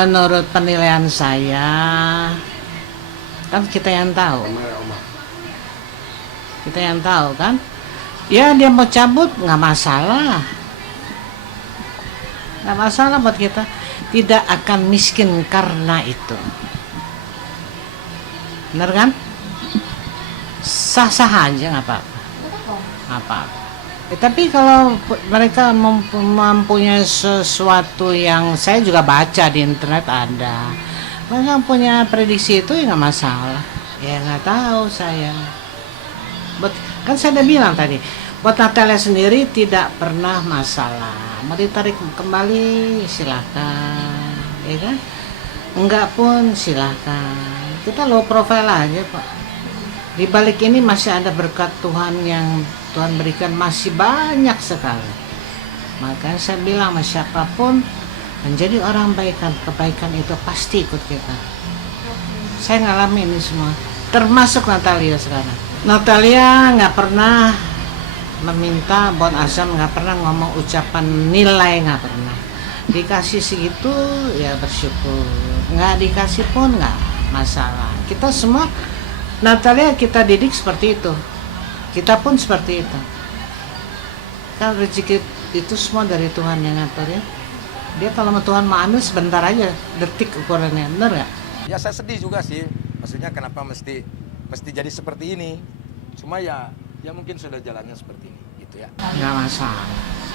menurut penilaian saya, kan kita yang tahu. Kita yang tahu kan. Ya dia mau cabut nggak masalah. Nggak masalah buat kita. Tidak akan miskin karena itu. Benar kan? Sah-sah aja nggak apa-apa. Nggak apa-apa. Tapi kalau mereka mempunyai sesuatu yang saya juga baca di internet ada. Mereka punya prediksi itu ya nggak masalah. Ya nggak tahu saya. Kan saya udah bilang tadi, buat Natalia sendiri tidak pernah masalah. Mau ditarik kembali silakan, ya kan? Enggak pun silakan. Kita low profile aja Pak. Di balik ini masih ada berkat Tuhan yang Tuhan berikan masih banyak sekali. Makanya saya bilang sama siapapun menjadi orang baikkan, kebaikan itu pasti ikut kita. Saya ngalamin ini semua, termasuk Natalia sekarang. Natalia nggak pernah meminta Bon Azam, nggak pernah ngomong ucapan nilai, nggak pernah. Dikasih segitu ya bersyukur, nggak dikasih pun nggak masalah. Kita semua Natalia kita didik seperti itu, kita pun seperti itu. Kan rezeki itu semua dari Tuhan yang ngatur ya. Dia kalau Tuhan mau ambil sebentar aja, detik ukurannya, bener nggak? Ya saya sedih juga sih, maksudnya kenapa mesti jadi seperti ini. Cuma ya mungkin sudah jalannya seperti ini gitu ya. Nggak masalah,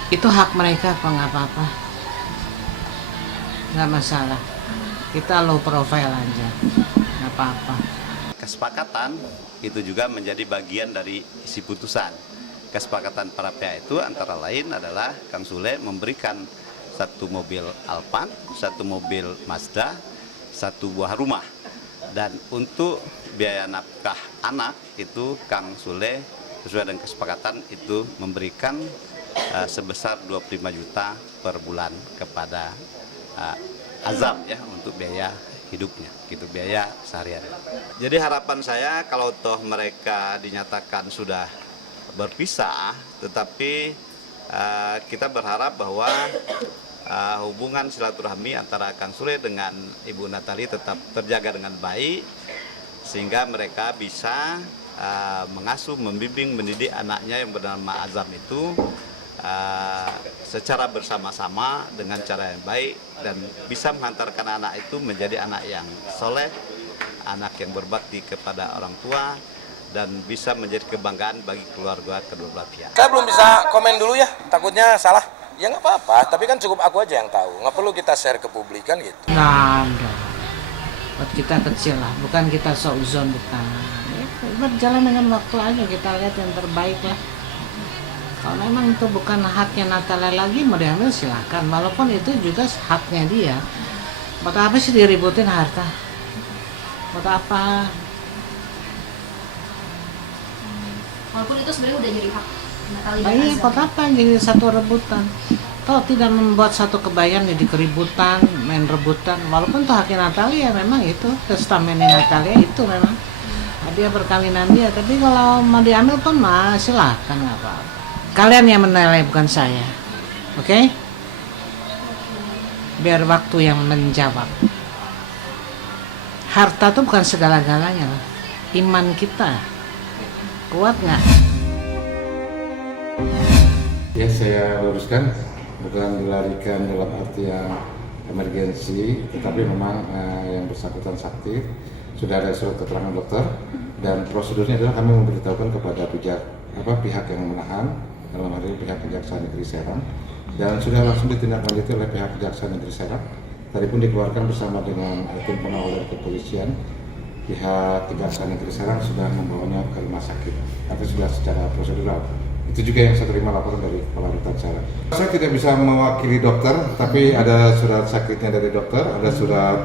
itu hak mereka kok, nggak apa-apa, nggak masalah. Kita low profile aja, nggak apa-apa. Kesepakatan itu juga menjadi bagian dari isi putusan. Kesepakatan para pihak itu antara lain adalah Kang Sule memberikan satu mobil Alphard, satu mobil Mazda, satu buah rumah. Dan untuk biaya nafkah anak itu Kang Sule sesuai dengan kesepakatan itu memberikan sebesar 25 juta per bulan kepada Azam ya untuk biaya hidupnya, gitu, biaya sehari-hari. Jadi harapan saya kalau toh mereka dinyatakan sudah berpisah, tetapi kita berharap bahwa hubungan silaturahmi antara Kang Sule dengan Ibu Natalie tetap terjaga dengan baik, sehingga mereka bisa mengasuh, membimbing, mendidik anaknya yang bernama Azam itu secara bersama-sama dengan cara yang baik dan bisa menghantarkan anak itu menjadi anak yang soleh, anak yang berbakti kepada orang tua dan bisa menjadi kebanggaan bagi keluarga kedua belah pihak. Saya belum bisa komen dulu ya, takutnya salah. Ya nggak apa-apa, tapi kan cukup aku aja yang tahu. Nggak perlu kita share ke publik kan gitu. Nggak ada. Buat kita kecil lah, bukan kita seuzon, bukan. Ya, berjalan dengan waktu aja, kita lihat yang terbaik lah. Kalau memang itu bukan haknya Natalia lagi, mau diambil silakan. Walaupun itu juga haknya dia. Buat apa sih diributin harta? Buat apa? Walaupun itu sebenarnya udah jadi hak Natalia dan Iya, Azam. buat apa jadi satu rebutan? Toh tidak membuat satu kebaikan jadi keributan, main rebutan. Walaupun toh haknya Natalia memang itu, testamennya Natalia itu memang. Dia perkawinan dia, tapi kalau mau diambil pun mah silakan, nggak apa-apa. Kalian yang menilai bukan saya, oke? Biar waktu yang menjawab. Harta itu bukan segala-galanya loh. Iman kita kuat nggak? Ya saya luruskan, bukan dilarikan dalam arti yang emergensi, tetapi memang yang bersangkutan sakit, sudah ada surat keterangan dokter dan prosedurnya adalah kami memberitahukan kepada pihak yang menahan, dalam hal ini pihak Kejaksaan Negeri Serang, dan sudah langsung ditindaklanjuti oleh pihak Kejaksaan Negeri Serang. Tadi pun dikeluarkan bersama dengan tim pengawal dari kepolisian. Pihak Kejaksaan Negeri Serang sudah membawanya ke rumah sakit, tapi sudah secara prosedural. Itu juga yang saya terima laporan dari Kepala Rutan Serang. Saya tidak bisa mewakili dokter, tapi ada surat sakitnya dari dokter, ada surat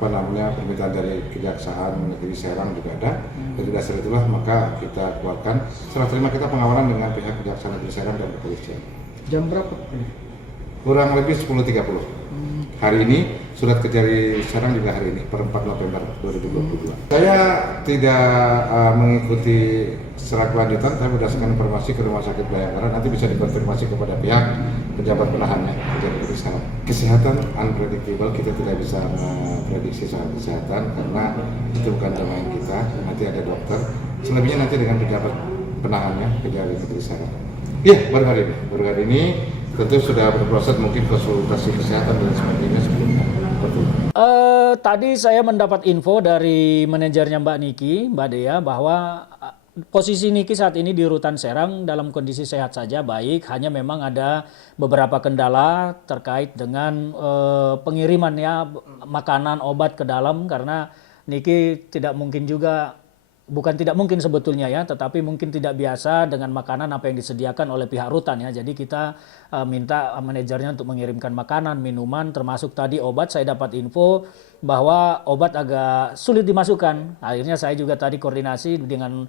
permintaan dari Kejaksaan Negeri Serang juga ada. Dari dasar itulah maka kita keluarkan serah terima kita pengawalan dengan pihak Kejaksaan Negeri Serang dan kepolisian. Jam berapa? Kurang lebih 10.30. hari ini, surat Kejari Serang juga hari ini, per 4 November 2022. Saya tidak mengikuti secara kelanjutan, tapi berdasarkan informasi ke Rumah Sakit Bayangkara, nanti bisa dikonfirmasi kepada pihak pejabat penahannya, pejabat sekarang. Kesehatan unpredictable, kita tidak bisa memprediksi soal kesehatan, karena itu bukan domain kita, nanti ada dokter, selebihnya nanti dengan pejabat penahannya, Kejari Negeri Serang. Iya, baru hari ini tentu sudah berproses mungkin konsultasi kesehatan dan sebagainya sebelumnya. Betul. Tadi saya mendapat info dari manajernya Mbak Niki, Mbak Dea, bahwa posisi Niki saat ini di Rutan Serang dalam kondisi sehat saja, baik. Hanya memang ada beberapa kendala terkait dengan pengiriman ya makanan, obat ke dalam, karena Niki tidak mungkin juga, bukan tidak mungkin sebetulnya ya, tetapi mungkin tidak biasa dengan makanan apa yang disediakan oleh pihak rutan ya. Jadi kita minta manajernya untuk mengirimkan makanan, minuman, termasuk tadi obat. Saya dapat info bahwa obat agak sulit dimasukkan. Akhirnya saya juga tadi koordinasi dengan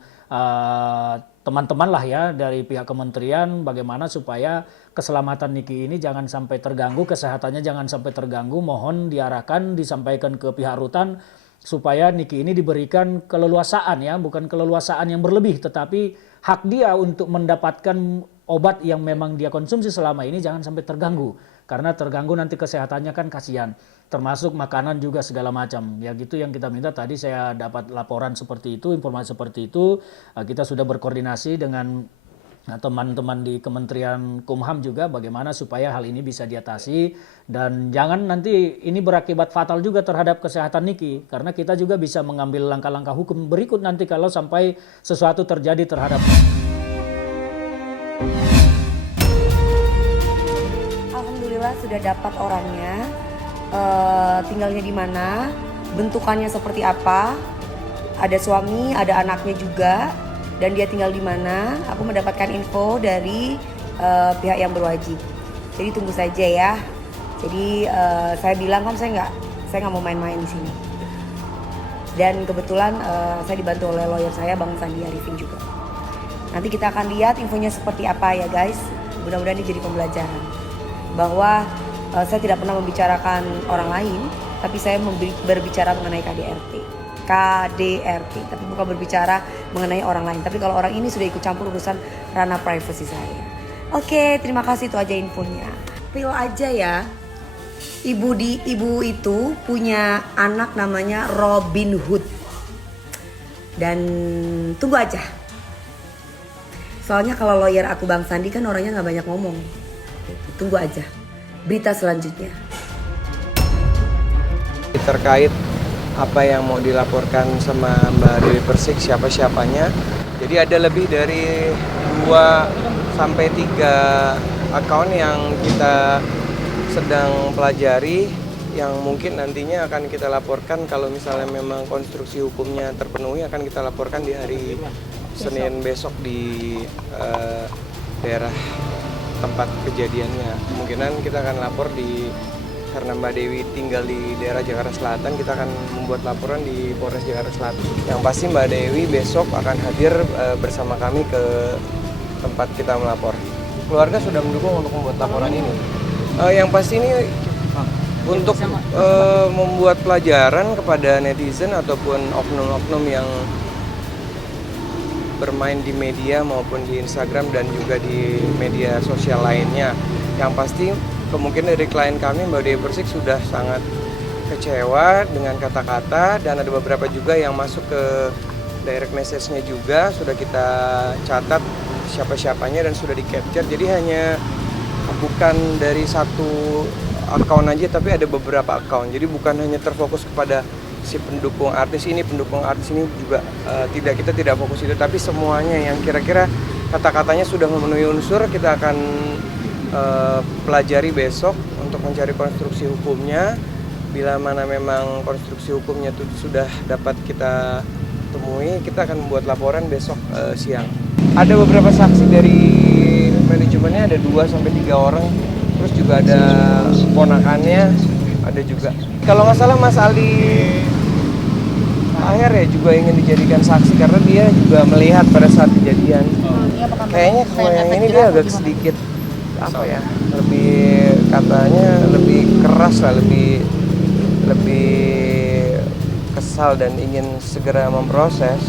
teman-teman lah ya dari pihak kementerian, bagaimana supaya keselamatan Niki ini jangan sampai terganggu, kesehatannya jangan sampai terganggu. Mohon diarahkan, disampaikan ke pihak rutan supaya Niki ini diberikan keleluasaan ya, bukan keleluasaan yang berlebih, tetapi hak dia untuk mendapatkan obat yang memang dia konsumsi selama ini jangan sampai terganggu, karena terganggu nanti kesehatannya kan kasihan, termasuk makanan juga segala macam ya. Gitu yang kita minta. Tadi saya dapat laporan seperti itu, informasi seperti itu. Kita sudah berkoordinasi dengan teman-teman di Kementerian Kumham juga bagaimana supaya hal ini bisa diatasi dan jangan nanti ini berakibat fatal juga terhadap kesehatan Niki, karena kita juga bisa mengambil langkah-langkah hukum berikut nanti kalau sampai sesuatu terjadi terhadap. Alhamdulillah sudah dapat orangnya, tinggalnya di mana, bentukannya seperti apa, ada suami, ada anaknya juga, dan dia tinggal di mana. Aku mendapatkan info dari pihak yang berwajib. Jadi tunggu saja ya. Jadi saya bilang kan saya nggak mau main-main di sini. Dan kebetulan saya dibantu oleh lawyer saya, Bang Sandi Arifin juga. Nanti kita akan lihat infonya seperti apa ya guys. Mudah-mudahan ini jadi pembelajaran bahwa saya tidak pernah membicarakan orang lain, tapi saya berbicara mengenai KDRT, tapi bukan berbicara mengenai orang lain. Tapi kalau orang ini sudah ikut campur urusan ranah privasi saya. Oke, terima kasih, itu aja infonya. Pil aja ya. Ibu itu punya anak namanya Robin Hood. Dan tunggu aja. Soalnya kalau lawyer aku Bang Sandi kan orangnya nggak banyak ngomong. Tunggu aja berita selanjutnya. Terkait apa yang mau dilaporkan sama Mbak Dewi Persik, siapa-siapanya. Jadi ada lebih dari 2 sampai 3 akun yang kita sedang pelajari, yang mungkin nantinya akan kita laporkan kalau misalnya memang konstruksi hukumnya terpenuhi, akan kita laporkan di hari Senin besok di daerah tempat kejadiannya. Kemungkinan kita akan lapor karena Mbak Dewi tinggal di daerah Jakarta Selatan, kita akan membuat laporan di Polres Jakarta Selatan. Yang pasti Mbak Dewi besok akan hadir bersama kami ke tempat kita melapor. Keluarga sudah mendukung untuk membuat laporan ini. Yang pasti ini untuk membuat pelajaran kepada netizen ataupun oknum-oknum yang bermain di media maupun di Instagram dan juga di media sosial lainnya. Yang pasti kemungkinan dari klien kami Mbak Dewi Persik sudah sangat kecewa dengan kata-kata, dan ada beberapa juga yang masuk ke direct message-nya juga sudah kita catat siapa-siapanya dan sudah di-capture. Jadi hanya bukan dari satu akun aja, tapi ada beberapa akun. Jadi bukan hanya terfokus kepada si pendukung artis ini juga kita tidak fokus itu, tapi semuanya yang kira-kira kata-katanya sudah memenuhi unsur kita akan pelajari besok untuk mencari konstruksi hukumnya. Bila mana memang konstruksi hukumnya itu sudah dapat kita temui, kita akan membuat laporan besok siang. Ada beberapa saksi dari manajemennya, ada 2 sampai 3 orang. Terus juga ada ponakannya, ada juga. Kalau nggak salah Mas Ali Aher ya juga ingin dijadikan saksi karena dia juga melihat pada saat kejadian. Kayaknya kalau yang ini dia agak sedikit apa ya, lebih katanya lebih keras lah, lebih kesal dan ingin segera memproses.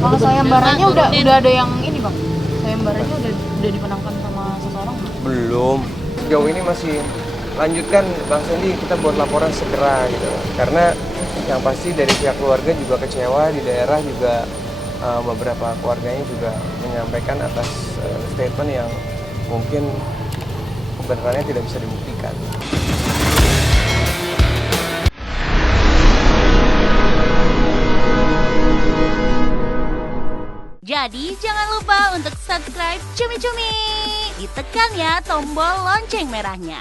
Kalau sayembaranya udah ada yang ini bang, sayembaranya udah dimenangkan sama seseorang Belum. Sejauh ini masih lanjutkan Bang Sandy, kita buat laporan segera gitu. Karena yang pasti dari pihak keluarga juga kecewa, di daerah juga beberapa keluarganya juga menyampaikan atas statement yang mungkin kebenarannya tidak bisa dibuktikan. Jadi jangan lupa untuk subscribe Cumi Cumi. Ditekan ya tombol lonceng merahnya.